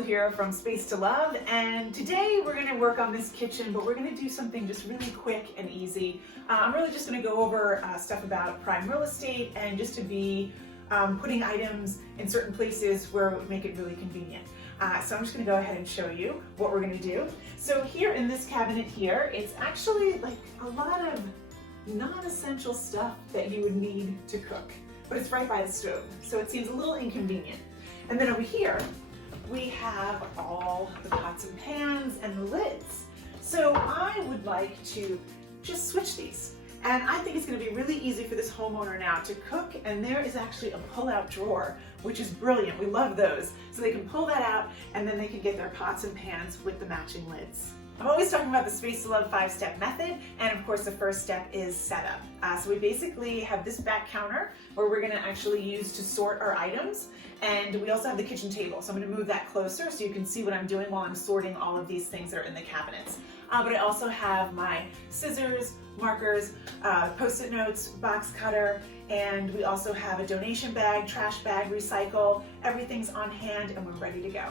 Christel here from Space to Love, and today we're going to work on this kitchen, but we're going to do something just really quick and easy. I'm really just going to go over stuff about prime real estate and just to be putting items in certain places where it would make it really convenient. So I'm just going to go ahead and show you what we're going to do. So here in this cabinet here, it's actually like a lot of non-essential stuff that you would need to cook, but it's right by the stove, so it seems a little inconvenient. And then over here, we have all the pots and pans and the lids. So I would like to just switch these. And I think it's going to be really easy for this homeowner now to cook, and there is actually a pull-out drawer, which is brilliant. We love those. So they can pull that out, and then they can get their pots and pans with the matching lids. I'm always talking about the Space to Love 5-step method, and of course the first step is setup. So we basically have this back counter where we're going to actually use to sort our items, and we also have the kitchen table. So I'm going to move that closer so you can see what I'm doing while I'm sorting all of these things that are in the cabinets. But I also have my scissors, markers, post-it notes, box cutter, and we also have a donation bag, trash bag, recycle. Everything's on hand and we're ready to go.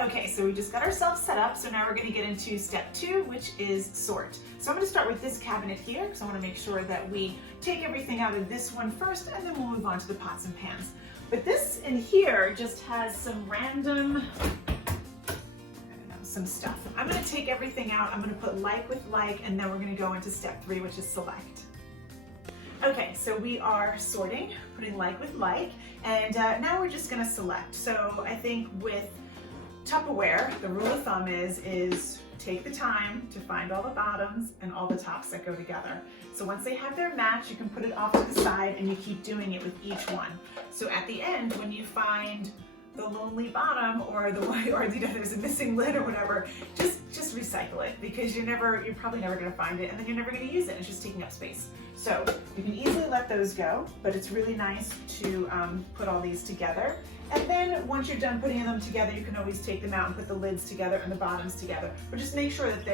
Okay, so we just got ourselves set up, so now we're going to get into step 2, which is sort. So I'm going to start with this cabinet here, because I want to make sure that we take everything out of this one first, and then we'll move on to the pots and pans. But this in here just has some random, some stuff. I'm going to take everything out, I'm going to put like with like, and then we're going to go into step 3, which is select. Okay, so we are sorting, putting like with like, and now we're just going to select. So I think with Tupperware, the rule of thumb is take the time to find all the bottoms and all the tops that go together. So once they have their match, you can put it off to the side and you keep doing it with each one. So at the end, when you find the lonely bottom or there's a missing lid or whatever, just recycle it, because you're probably never going to find it, and then you're never going to use it. It's just taking up space. So you can easily let those go, but it's really nice to put all these together. And then once you're done putting them together, you can always take them out and put the lids together and the bottoms together. But just make sure that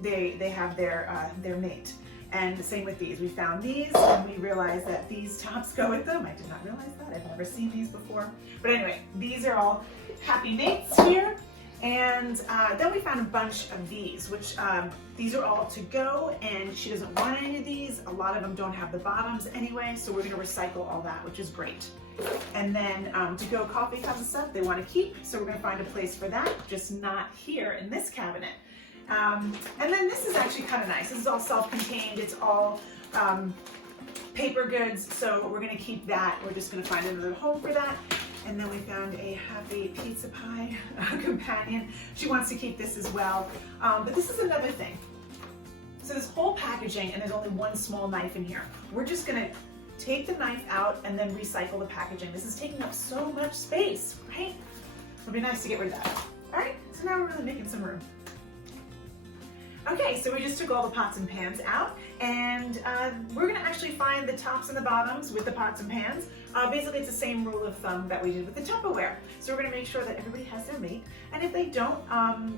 they have their mate. And the same with these. We found these and we realized that these tops go with them. I did not realize that. I've never seen these before. But anyway, these are all happy mates here. And then we found a bunch of these, which these are all to go, and she doesn't want any of these. A lot of them don't have the bottoms anyway, so we're going to recycle all that, which is great. And then to go coffee cups and stuff they want to keep, so we're going to find a place for that, just not here in this cabinet. And then this is actually kind of nice. This is all self-contained. It's all paper goods, so we're going to keep that. We're just going to find another home for that. And then we found a happy pizza pie companion. She wants to keep this as well. But this is another thing. So this whole packaging, and there's only one small knife in here. We're just going to take the knife out and then recycle the packaging. This is taking up so much space, right? It'll be nice to get rid of that. All right, so now we're really making some room. Okay, so we just took all the pots and pans out, and we're going to actually find the tops and the bottoms with the pots and pans. Basically, it's the same rule of thumb that we did with the Tupperware. So we're going to make sure that everybody has their mate, and if they don't,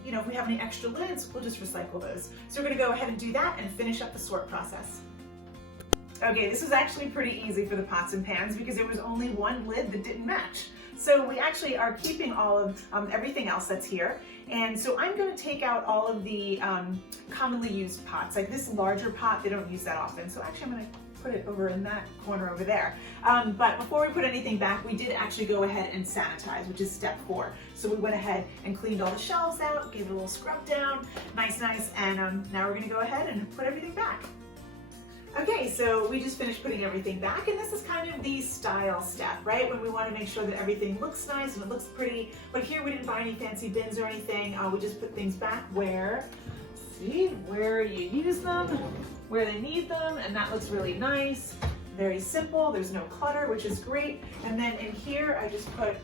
if we have any extra lids, we'll just recycle those. So we're going to go ahead and do that and finish up the sort process. Okay, this was actually pretty easy for the pots and pans because there was only one lid that didn't match. So we actually are keeping all of everything else that's here. And so I'm going to take out all of the commonly used pots. Like this larger pot, they don't use that often. So actually I'm going to put it over in that corner over there. But before we put anything back, we did actually go ahead and sanitize, which is step 4. So we went ahead and cleaned all the shelves out, gave it a little scrub down, nice, and now we're going to go ahead and put everything back. Okay, so we just finished putting everything back, and this is kind of the style step, right? When we want to make sure that everything looks nice and it looks pretty. But here we didn't buy any fancy bins or anything. We just put things back where you use them, where they need them, and that looks really nice. Very simple. There's no clutter, which is great. And then in here, I just put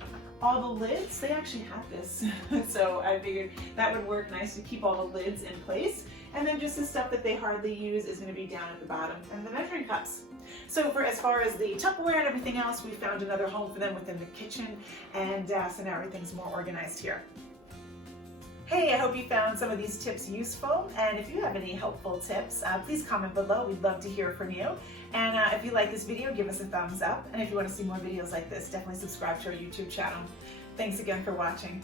all the lids. They actually have this, so I figured that would work nice to keep all the lids in place. And then just the stuff that they hardly use is going to be down at the bottom, and the measuring cups. So for as far as the Tupperware and everything else, we found another home for them within the kitchen, and so now everything's more organized here. Hey, I hope you found some of these tips useful, and if you have any helpful tips, please comment below. We'd love to hear from you. And if you like this video, give us a thumbs up, and if you want to see more videos like this, definitely subscribe to our YouTube channel. Thanks again for watching.